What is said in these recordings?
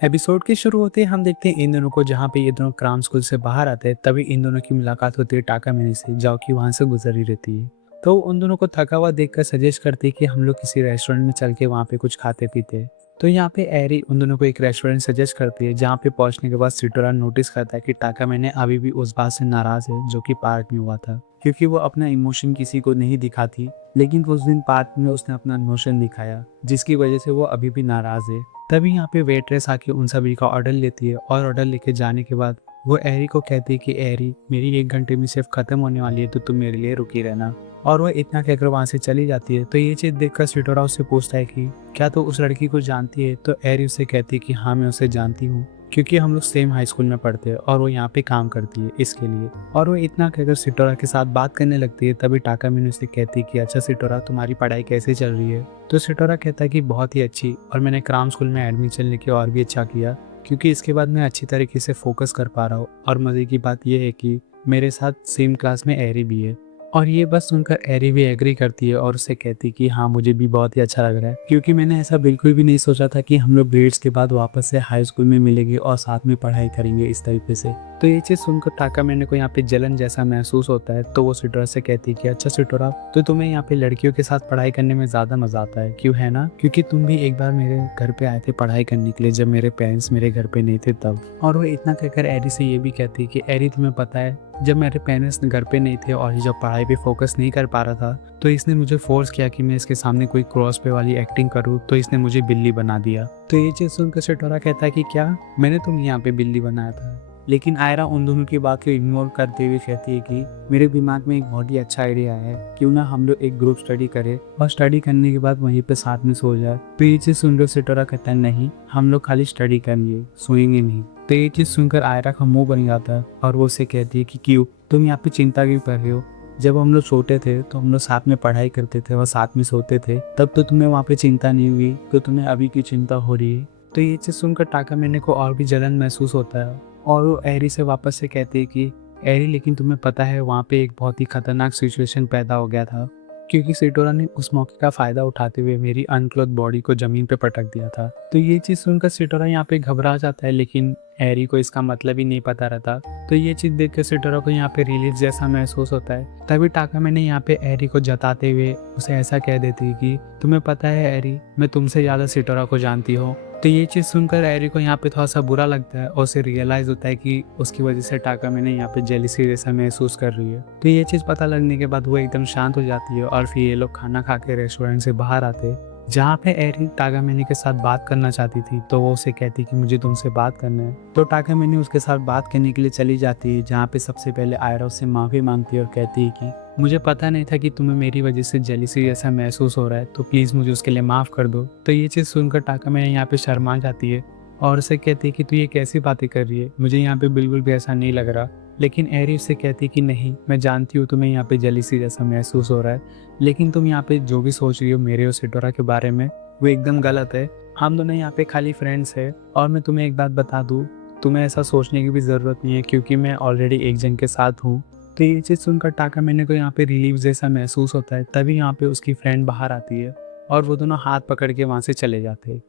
Episode के शुरू होते ही हम देखते हैं इन दोनों को। जहाँ पे ये दोनों क्राउन स्कूल से बाहर आते हैं तभी इन दोनों की मुलाकात होती है टाका मैनी से, जो कि वहाँ से गुजर ही रहती है। तो उन दोनों को थका हुआ देखकर सजेस्ट करती है कि हम लोग किसी रेस्टोरेंट में चल के वहाँ पे कुछ खाते पीते हैं। तो यहाँ पे एरी उन दोनों को एक रेस्टोरेंट सजेस्ट करती है, जहाँ पे पहुंचने के बाद सिटोरा नोटिस करता है कि टाका मैंने अभी भी उस बात से नाराज है जो कि पार्क में हुआ था, क्योंकि वो अपना इमोशन किसी को नहीं दिखाती। लेकिन उस दिन पार्क में उसने अपना इमोशन दिखाया, जिसकी वजह से वो अभी भी नाराज है। तभी यहाँ पे वेट्रेस आके उन सभी का ऑर्डर लेती है और ऑर्डर लेके जाने के बाद वो एरी को कहती है कि एरी, मेरी 1 घंटे में सिर्फ खत्म होने वाली है, तो तुम मेरे लिए रुकी रहना। और वो इतना कहकर वहाँ से चली जाती है। तो ये चीज़ देखकर सिटोरा उससे पूछता है कि क्या तू उस लड़की को जानती है। तो एरी उससे कहती है कि हाँ, मैं उसे जानती हूँ, क्योंकि हम लोग सेम हाई स्कूल में पढ़ते हैं और वो यहाँ पे काम करती है इसके लिए। और वो इतना कहकर सिटोरा के साथ बात करने लगती है। तभी टाका मैंने उससे कहती है कि अच्छा सिटोरा, तुम्हारी पढ़ाई कैसे चल रही है। तो सिटोरा कहता है कि बहुत ही अच्छी, और मैंने क्राउन स्कूल में एडमिशन लेके और भी अच्छा किया, क्योंकि इसके बाद मैं अच्छी तरीके से फोकस कर पा रहा हूँ। और मज़े की बात यह है कि मेरे साथ सेम क्लास में एरी भी है। और ये बस सुनकर एरी भी एग्री करती है और उससे कहती है कि हाँ, मुझे भी बहुत ही अच्छा लग रहा है, क्योंकि मैंने ऐसा बिल्कुल भी नहीं सोचा था कि हम लोग ग्रेड्स के बाद वापस से हाई स्कूल में मिलेंगे और साथ में पढ़ाई करेंगे इस तरीके से। तो ये चीज़ सुनकर टाका मैंने को यहाँ पे जलन जैसा महसूस होता है। तो वो सिटोरा से कहती है कि अच्छा सिटोरा, तो तुम्हें यहाँ पे लड़कियों के साथ पढ़ाई करने में ज़्यादा मज़ा आता है, क्यों है ना? क्योंकि तुम भी एक बार मेरे घर पे आए थे पढ़ाई करने के लिए, जब मेरे पेरेंट्स मेरे घर पे नहीं थे तब। और वो इतना कहकर एरी से ये भी कहती है कि एरी, तुम्हें पता है, जब मेरे पेरेंट्स घर पे नहीं थे और ये जब पढ़ाई पे फोकस नहीं कर पा रहा था, तो इसने मुझे फोर्स किया कि मैं इसके सामने कोई क्रॉस पे वाली एक्टिंग करूँ। तो इसने मुझे बिल्ली बना दिया। तो ये चीज़ सुनकर सिटोरा कहता है कि क्या मैंने तुम्हें यहाँ पे बिल्ली बनाया था? लेकिन आयरा उन दोनों की बात को इग्नोर करते हुए कहती है कि मेरे दिमाग में एक बहुत ही अच्छा आइडिया है, क्यों ना हम लोग एक ग्रुप स्टडी करें और स्टडी करने के बाद वहीं पे साथ में सो जाए। तो ये चीज़ सुनकर सिटोरा कहता है नहीं, हम लोग खाली स्टडी करेंगे, सोएंगे नहीं। तो ये चीज़ सुनकर आयरा का मुंह बन जाता है और वो उससे कहती है कि क्यों, तुम यहाँ पे चिंता क्यों कर रहे हो? जब हम लोग छोटे थे तो हम लोग साथ में पढ़ाई करते थे और साथ में सोते थे, तब तो तुम्हें वहाँ पे चिंता नहीं हुई, तो तुम्हें अभी की चिंता हो रही है। तो ये चीज़ सुनकर टाका मैंने को और भी जलन महसूस होता है और वो एरी से वापस से कहती है कि एरी, लेकिन तुम्हें पता है वहाँ पे एक बहुत ही खतरनाक सिचुएशन पैदा हो गया था, क्योंकि सिटोरा ने उस मौके का फ़ायदा उठाते हुए मेरी अनक्लोथ बॉडी को ज़मीन पे पटक दिया था। तो ये चीज़ सुनकर सिटोरा यहाँ पे घबरा जाता है, लेकिन एरी को इसका मतलब ही नहीं पता रहता। तो ये चीज़ देख कर सिटोरा को यहाँ पे रिलीफ जैसा महसूस होता है। तभी टाका मैंने यहाँ पे एरी को जताते हुए उसे ऐसा कह देती है कि तुम्हें पता है एरी, मैं तुमसे ज़्यादा सिटोरा को जानती हूँ। तो ये चीज़ सुनकर एरी को यहाँ पे थोड़ा सा बुरा लगता है और उसे रियलाइज़ होता है कि उसकी वजह से टाका मैंने यहाँ पे जेलिसी जैसा महसूस कर रही है। तो ये चीज़ पता लगने के बाद वो एकदम शांत हो जाती है और फिर ये लोग खाना खा के रेस्टोरेंट से बाहर आते हैं, जहाँ पे एरी टाका मैनी के साथ बात करना चाहती थी। तो वो उसे कहती कि मुझे तुमसे बात करना है। तो टाका मैनी उसके साथ बात करने के लिए चली जाती है, जहाँ पे सबसे पहले आयरा उससे माफ़ी मांगती है और कहती है कि मुझे पता नहीं था कि तुम्हें मेरी वजह से जेलिसी जैसा महसूस हो रहा है, तो प्लीज़ मुझे उसके लिए माफ़ कर दो। तो ये चीज़ सुनकर टाका मैनी यहाँ पे शर्मा जाती है और उसे कहती है कि तू ये कैसी बातें कर रही है, मुझे यहाँ पे बिल्कुल भी ऐसा नहीं लग रहा। लेकिन एरी उससे कहती है कि नहीं, मैं जानती हूँ तुम्हें यहाँ पे जेलिसी जैसा महसूस हो रहा है, लेकिन तुम यहाँ पे जो भी सोच रही हो मेरे और सिटोरा के बारे में, वो एकदम गलत है। हम दोनों यहाँ पे खाली फ्रेंड्स है। और मैं तुम्हें एक बात बता दूँ, तुम्हें ऐसा सोचने की भी ज़रूरत नहीं है, क्योंकि मैं ऑलरेडी एक जन के साथ हूँ। तो ये चीज़ सुनकर टाका मैंने को यहाँ पे रिलीफ जैसा महसूस होता है। तभी यहाँ पे उसकी फ्रेंड बाहर आती है और वो दोनों हाथ पकड़ के वहाँ से चले जाते हैं।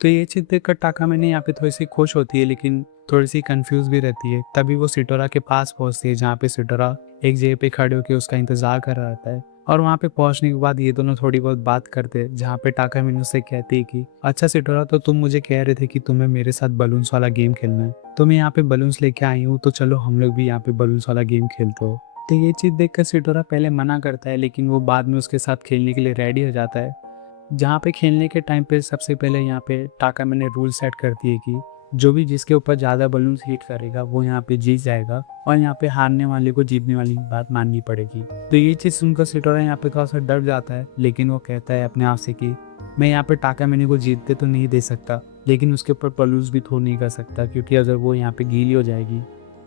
तो ये चीज़ देखकर टाका मैंने यहाँ पे थोड़ी सी खुश होती है, लेकिन थोड़ी सी कंफ्यूज भी रहती है। तभी वो सिटोरा के पास पहुँचती है, जहाँ पे सिटोरा एक जगह पे खड़े होकर उसका इंतजार कर रहा रहता है। और वहाँ पे पहुँचने के बाद ये दोनों थोड़ी बहुत बात करते हैं, जहाँ पे टाका मैंने उससे कहती है कि अच्छा सिटोरा, तो तुम मुझे कह रहे थे कि तुम्हें मेरे साथ बलून्स वाला गेम खेलना है, तो मैं यहाँ पे बलून्स लेके आई हूँ, तो चलो हम लोग भी यहाँ पे बलून्स वाला गेम खेलते हो। तो ये चीज़ देखकर सिटोरा पहले मना करता है, लेकिन वो बाद में उसके साथ खेलने के लिए रेडी हो जाता है। जहाँ पे खेलने के टाइम पे सबसे पहले यहाँ पे टाका मैंने रूल सेट करती है कि जो भी जिसके ऊपर ज़्यादा बलून्स हिट करेगा वो यहाँ पे जीत जाएगा, और यहाँ पे हारने वाले को जीतने वाली बात माननी पड़ेगी। तो ये चीज़ सुनकर सिटोरा यहाँ पे थोड़ा सा डर जाता है, लेकिन वो कहता है अपने आप से कि मैं यहाँ पे टाका मैंने को जीतते तो नहीं दे सकता, लेकिन उसके ऊपर बलून्स भी थ्रो नहीं कर सकता, क्योंकि अगर वो यहाँ पे गीली हो जाएगी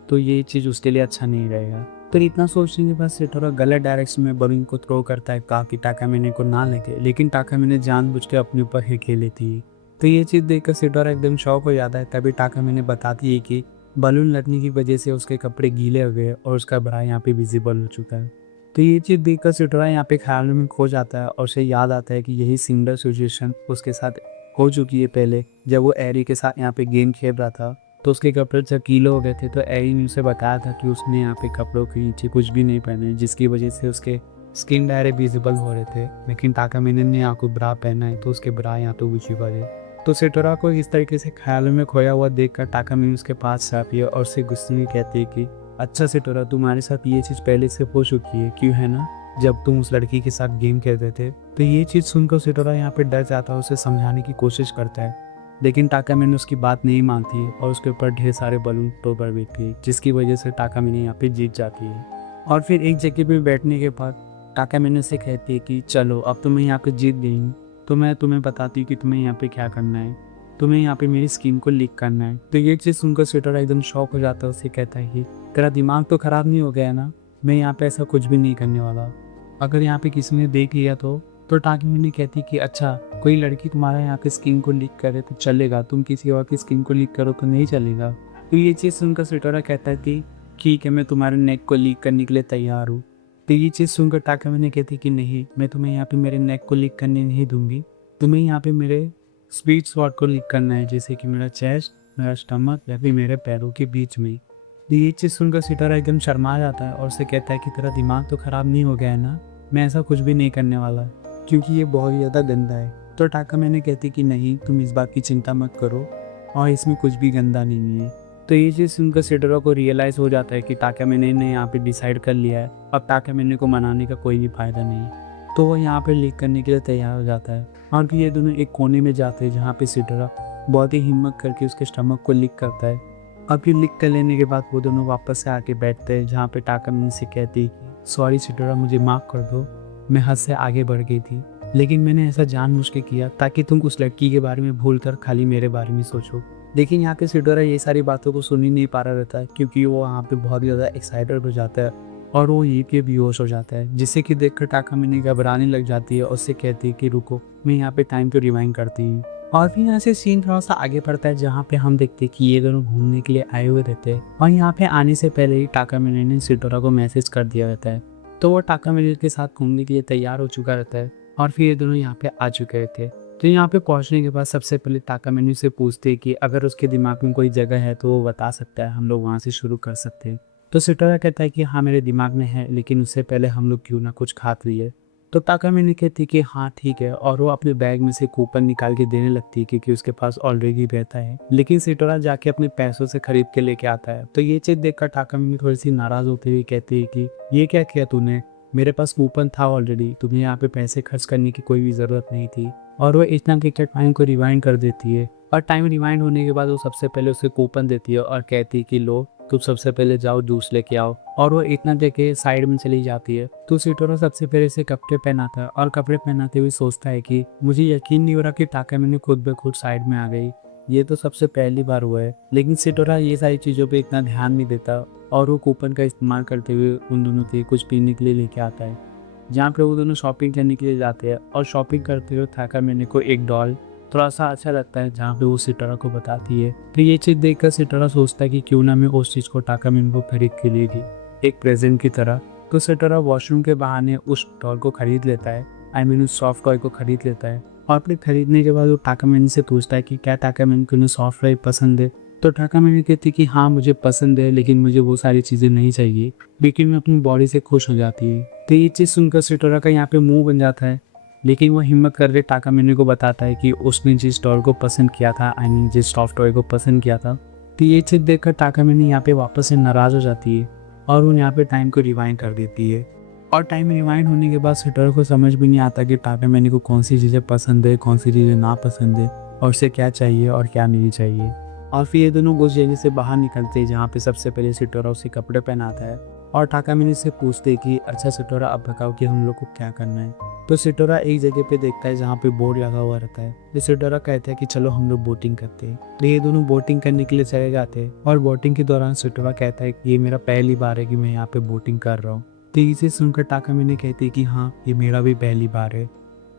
तो ये चीज़ उसके लिए अच्छा नहीं रहेगा। तो इतना सोचने के बाद सिटोरा गलत डायरेक्शन में बलून को थ्रो करता है, कहा कि टाका मैंने को ना लगे, लेकिन टाका मैंने जानबूझ के अपने ऊपर ही खेली थी। तो ये चीज़ देखकर सिटोरा एकदम शॉक हो जाता है। तभी टाका मैंने बताती है कि बलून लगने की वजह से उसके कपड़े गीले हो गए और उसका बड़ा यहाँ पे विजिबल हो चुका है। तो ये चीज़ देखकर सिटोरा यहाँ पे ख्याल में खो जाता है और उसे याद आता है कि यही सिमिलर सिचुएशन उसके साथ हो चुकी है पहले। जब वो एरी के साथ यहाँ पे गेम खेल रहा था तो उसके कपड़े चकीले हो गए थे, तो एरी ने उसे बताया था कि उसने यहाँ पे कपड़ों के नीचे कुछ भी नहीं पहने, जिसकी वजह से उसके स्किन डायरेक्ट विजिबल हो रहे थे। लेकिन टाकामिने ने यहाँ को ब्रा पहना है तो उसके ब्रा यहाँ तो विजिबल है। तो सेटोरा को इस तरीके से ख्यालों में खोया हुआ देखकर टाकामिने उसके पास आती है और उससे गुस्से में कहती है कि अच्छा सेटोरा, तुम्हारे साथ ये चीज़ पहले से हो चुकी है, क्यों है ना, जब तुम उस लड़की के साथ गेम खेलते थे। तो ये चीज़ सुनकर सेटोरा यहाँ पे डर जाता है, उसे समझाने की कोशिश करता है, लेकिन टाकामिने उसकी बात नहीं मानती है और उसके ऊपर ढेर सारे बलून तोड़ देती है, जिसकी वजह से टाकामिने यहाँ पे जीत जाती है। और फिर एक जगह पे बैठने के बाद टाकामिने से कहती है कि चलो अब तो मैं यहाँ पे जीत गई हूँ, तो मैं तुम्हें बताती हूँ कि तुम्हें यहाँ पे क्या करना है, तुम्हें यहाँ पे मेरी स्किन को लीक करना है। तो ये चीज़ सुनकर सेटोरा एकदम शॉक हो जाता है, उसे कहता है कि तेरा दिमाग तो ख़राब नहीं हो गया है ना, मैं यहाँ पे ऐसा कुछ भी नहीं करने वाला, अगर यहाँ पे किसी ने देख लिया तो टाकामिने कहती कि अच्छा कोई लड़की तुम्हारा यहाँ पे स्किन को लीक करे तो चलेगा, तुम किसी और की स्किन को लीक करो तो नहीं चलेगा। तो ये चीज़ सुनकर सेटोरा कहता है कि ठीक है, मैं तुम्हारे नेक को लीक करने के लिए तैयार हूँ। तो ये चीज़ सुनकर टाकामिने कहती कि नहीं, मैं तुम्हें यहाँ पे मेरे नेक को लीक करने नहीं दूंगी, तुम्हें यहाँ पे मेरे स्पीड स्पॉट को लीक करना है, जैसे कि मेरा चेस्ट, मेरा स्टमक या फिर मेरे पैरों के बीच में। तो ये चीज़ सुनकर सेटोरा एकदम शर्मा जाता है और उसे कहता है कि तेरा दिमाग तो ख़राब नहीं हो गया है ना, मैं ऐसा कुछ भी नहीं करने वाला, क्योंकि ये बहुत ही ज़्यादा गंदा है। तो टाकामिने कहती कि नहीं, तुम इस बात की चिंता मत करो और इसमें कुछ भी गंदा नहीं है। तो ये चीज़ सुनकर सेटोरा को रियलाइज़ हो जाता है कि टाकामिने ने यहाँ पे डिसाइड कर लिया है, अब टाकामिने को मनाने का कोई भी फ़ायदा नहीं। तो वो यहाँ पे लीक करने के लिए तैयार हो जाता है और फिर ये दोनों एक कोने में जाते हैं जहाँ पे सेटोरा बहुत ही हिम्मत करके उसके स्टमक को लीक करता है। अब फिर लीक कर लेने के बाद वो दोनों वापस से आके बैठते हैं, जहाँ पे टाकामिने से कहती है कि सॉरी सेटोरा, मुझे माफ़ कर दो, मैं हद से आगे बढ़ गई थी, लेकिन मैंने ऐसा जानबूझ के किया ताकि तुम उस लड़की के बारे में भूलकर खाली मेरे बारे में सोचो। लेकिन यहाँ पे सेटोरा ये सारी बातों को सुन ही नहीं पा रहा रहता है, क्योंकि वो वहाँ पे बहुत ज़्यादा एक्साइटेड हो जाता है और वो ये के बेहोश हो जाता है, जिससे कि देखकर टाकामिने घबराने लग जाती है और उससे कहती है कि रुको, मैं यहाँ पे टाइम को रिवाइंड करती हूँ। और फिर यहाँ से सीन थोड़ा सा आगे बढ़ता है, जहाँ पे हम देखते हैं कि ये दोनों घूमने के लिए आए हुए रहते हैं और यहाँ पे आने से पहले ही टाकामिने ने सेटोरा को मैसेज कर दिया रहता है। तो वो टाकामिने के साथ घूमने के लिए तैयार हो चुका रहता है और फिर ये दोनों यहाँ पे आ चुके थे। तो यहाँ पे पहुँचने के बाद सबसे पहले टाकामिने से पूछते हैं कि अगर उसके दिमाग में कोई जगह है तो वो बता सकता है, हम लोग वहाँ से शुरू कर सकते हैं। तो सेटोरा कहता है कि हाँ मेरे दिमाग में है, लेकिन उससे पहले हम लोग क्यों ना कुछ खा लिए। तो टाकामिने कहती कि हाँ ठीक है, और वो अपने बैग में से कूपन निकाल के देने लगती है क्योंकि उसके पास ऑलरेडी रहता है, लेकिन सेटोरा जाके अपने पैसों से खरीद के लेके आता है। तो ये चीज़ देखकर टाकामिने थोड़ी सी नाराज़ होते हुए कहती है कि ये क्या किया तूने, मेरे पास कूपन था ऑलरेडी, तुम्हें यहाँ पे पैसे खर्च करने की कोई भी ज़रूरत नहीं थी। और वो इतना कि टाइम को रिवाइंड कर देती है और टाइम रिवाइंड होने के बाद वो सबसे पहले उसे कूपन देती है और कहती है कि लो तुम सबसे पहले जाओ जूस लेके आओ। और वो इतना देके साइड में चली जाती है। तो सेटोरा सबसे पहले से कपड़े पहनाता है और कपड़े पहनाते हुए सोचता है कि मुझे यकीन नहीं हो रहा कि टाकामिने खुद ब खुद साइड में आ गई, ये तो सबसे पहली बार हुआ है। लेकिन सेटोरा ये सारी चीज़ों पे इतना ध्यान नहीं देता और वो कूपन का इस्तेमाल करते हुए उन दोनों के कुछ पीने के लिए लेके आता है, जहाँ पे वो दोनों शॉपिंग करने के लिए जाते हैं। और शॉपिंग करते हुए टाकामिने को एक डॉल थोड़ा सा अच्छा लगता है, जहाँ पे वो सेटोरा को बताती है। तो ये चीज़ देखकर सेटोरा सोचता है कि क्यों ना मैं उस चीज़ को टाकामिने को खरीद के लेगी एक प्रेजेंट की तरह। तो सेटोरा वॉशरूम के बहाने उस डॉल को खरीद लेता है, उस सॉफ्ट टॉय को खरीद लेता है। और फिर खरीदने के बाद वो टाकामिने से पूछता है कि क्या टाकामिने को सॉफ्ट टॉय पसंद है। तो टाकामिने कहती कि हाँ मुझे पसंद है, लेकिन मुझे वो सारी चीज़ें नहीं चाहिए, लेकिन मैं अपनी बॉडी से खुश हो जाती है। तो ये चीज़ सुनकर सेटोरा का यहाँ पे मुंह बन जाता है, लेकिन वो हिम्मत करके टाकामिने को बताता है कि उसने जिस टॉय को पसंद किया था, जिस सॉफ्ट टॉय को पसंद किया था। तो ये चीज़ देखकर टाकामिने यहाँ पे वापस से नाराज़ हो जाती है और वो यहाँ पे टाइम को रिवाइंड कर देती है। और टाइम रिवाइंड होने के बाद सेटोरा को समझ भी नहीं आता कि टाकामिने को कौन सी चीज़ें पसंद है, कौन सी चीज़ें ना पसंद है और उसे क्या चाहिए और क्या नहीं चाहिए। और फिर ये दोनों उस जगह से बाहर निकलते हैं, जहाँ पे सबसे पहले सेटोरा उसे कपड़े पहनाता है और टाकामिने से पूछते कि अच्छा सेटोरा अब बताओ कि हम लोग को क्या करना है। तो सेटोरा एक जगह पे देखता है जहाँ पे बोर्ड लगा हुआ रहता है। तो सेटोरा कहता है कि चलो हम लोग बोटिंग करते हैं। तो ये दोनों बोटिंग करने के लिए चले जाते हैं और बोटिंग के दौरान सेटोरा कहता है कि ये मेरा पहली बार है कि मैं यहाँ पे बोटिंग कर रहा हूँ। तो इसे सुनकर टाकामिने कहती है कि हाँ ये मेरा भी पहली बार है।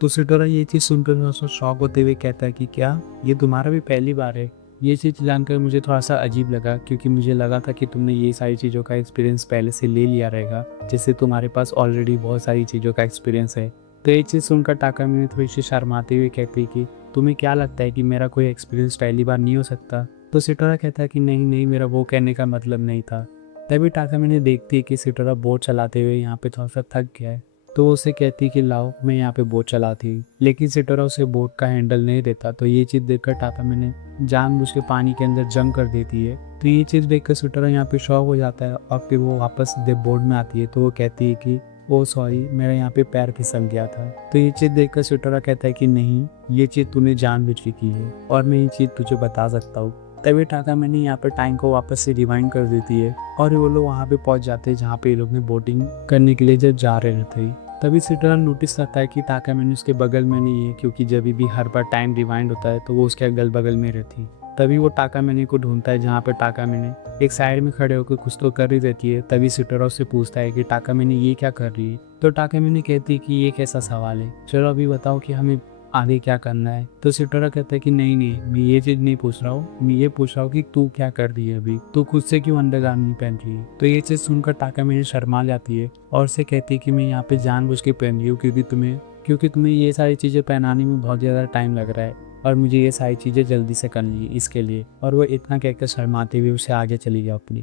तो सेटोरा ये चीज़ सुनकर थोड़ा सा शॉक होते हुए कहता है कि क्या ये तुम्हारा भी पहली बार है। ये चीज़ जानकर मुझे थोड़ा सा अजीब लगा, क्योंकि मुझे लगा था कि तुमने ये सारी चीज़ों का एक्सपीरियंस पहले से ले लिया रहेगा, जैसे तुम्हारे पास ऑलरेडी बहुत सारी चीज़ों का एक्सपीरियंस है। तो ये चीज़ सुनकर टाकामिने थोड़ी सी शर्माते हुए कहती कि तुम्हें क्या लगता है कि मेरा कोई एक्सपीरियंस पहली बार नहीं हो सकता? तो सिटोरा कहता है कि नहीं नहीं, मेरा वो कहने का मतलब नहीं था। तभी टाकामिने देखती है कि सिटोरा बोट चलाते हुए यहाँ पे थोड़ा सा थक गया है। तो वो उसे कहती है कि लाओ मैं यहाँ पे बोट चलाती हूँ, लेकिन सिटोरा उसे बोट का हैंडल नहीं देता। तो ये चीज़ देखकर टाकामिने जानबूझ के पानी के अंदर जंप कर देती है। तो ये चीज़ देखकर सिटोरा यहाँ पे शॉक हो जाता है और फिर वो वापस बोट में आती है। तो वो कहती है कि ओ सॉरी, मेरा यहाँ पे पैर फिसल गया था। तो ये चीज़ देखकर सिटोरा कहता है कि नहीं, ये चीज़ तूने जानबूझ के की है और मैं ये चीज़ तुझे बता सकता हूँ। तभी टाकामिने यहाँ पर टाइम को वापस से रिवाइंड कर देती है और वो लोग वहाँ पे पहुँच जाते हैं जहाँ पे ये लोग ने बोटिंग करने के लिए जब जा रहे थे। तभी सिटोरा नोटिस करता है कि टाकामिने उसके बगल में नहीं है, क्योंकि जब भी हर बार टाइम रिवाइंड होता है तो वो उसके अगल बगल में रहती। तभी वो टाकामिने को ढूंढता है जहाँ पे टाकामिने एक साइड में खड़े होकर कुछ तो कर ही रहती है। तभी सिटोरा उससे पूछता है कि टाकामिने ये क्या कर रही है? तो टाकामिने कहती है कि ये कैसा सवाल है, चलो अभी बताओ कि हमें आगे क्या करना है। तो सिटोरा कहता है कि नहीं नहीं, मैं ये चीज़ नहीं पूछ रहा हूँ, मैं ये पूछ रहा हूँ कि तू क्या कर रही है अभी, तू खुद से क्यों अंडरगार्मेंट नहीं पहन रही है? तो ये चीज़ सुनकर टाकामिने शर्मा जाती है और उसे कहती है कि मैं यहाँ पे जानबूझ के पहन रही हूँ क्योंकि तुम्हें ये सारी चीज़ें पहनाने में बहुत ज़्यादा टाइम लग रहा है और मुझे ये सारी चीज़ें जल्दी से करनी है इसके लिए। और वो इतना कहकर शर्माते हुए उसे आगे चली जाओ अपनी।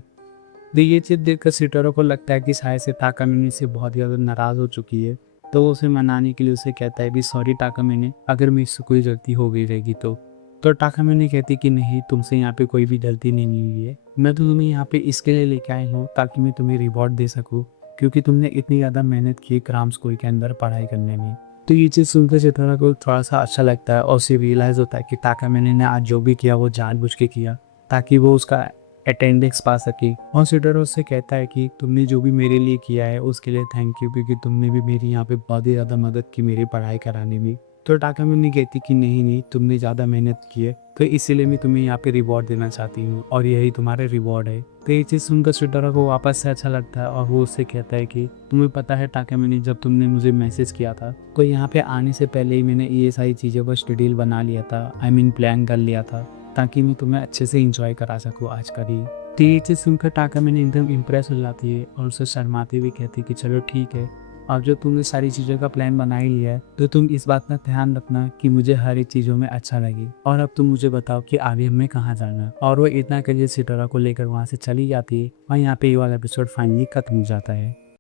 तो ये चीज़ देखकर सिटोरा को लगता है कि शायद से टाकामिने से बहुत ज़्यादा नाराज़ हो चुकी है। तो वो उसे मनाने के लिए उसे कहता है भी सॉरी टाकामिने, अगर मुझसे कोई गलती हो गई रहेगी तो टाकामिने कहती कि नहीं, तुमसे यहाँ पे कोई भी गलती नहीं हुई है। मैं तो तुम्हें यहाँ पे इसके लिए लेके आई हूँ ताकि मैं तुम्हें रिवॉर्ड दे सकूँ, क्योंकि तुमने इतनी ज़्यादा मेहनत की क्राम स्कूल के अंदर पढ़ाई करने में। तो ये चीज़ सुनकर सितारा को थोड़ा सा अच्छा लगता है और उसे रियलाइज़ होता है कि टाकामिने ने आज जो भी किया वो जानबूझ के किया ताकि वो उसका अटेंडेंस पा सके। और सितारा उससे कहता है कि तुमने जो भी मेरे लिए किया है उसके लिए थैंक यू, क्योंकि तुमने भी मेरी यहाँ पे बहुत ही ज़्यादा मदद की मेरी पढ़ाई कराने में। तो टाकामिने कहती कि नहीं नहीं, तुमने ज़्यादा मेहनत की है तो इसीलिए मैं तुम्हें यहाँ पे रिवॉर्ड देना चाहती हूँ और यही तुम्हारा रिवॉर्ड है। तो ये चीज़ सुनकर सितारा को वापस से अच्छा लगता है और वो उससे कहता है कि तुम्हें पता है टाकामिने, जब तुमने मुझे मैसेज किया था तो यहाँ पे आने से पहले ही मैंने ये सारी चीज़ें का शेड्यूल बना लिया था, आई मीन प्लान कर लिया था ताकि मैं तुम्हें अच्छे से इंजॉय करा सकूँ आज का ही। तो ये चीज़ सुनकर टाकामिने एकदम इम्प्रेस हो जाती है और उसे शर्माते हुए कहती है कि चलो ठीक है, और जो तुमने सारी चीज़ों का प्लान बना ही लिया है तो तुम इस बात का ध्यान रखना कि मुझे हर एक चीज़ों में अच्छा लगे। और अब तुम मुझे बताओ कि आगे हमें कहाँ जाना है। और वो इतना करिए सितारा को लेकर वहाँ से चली जाती है और यहाँ पे ये वाला एपिसोड फाइनली खत्म हो जाता है।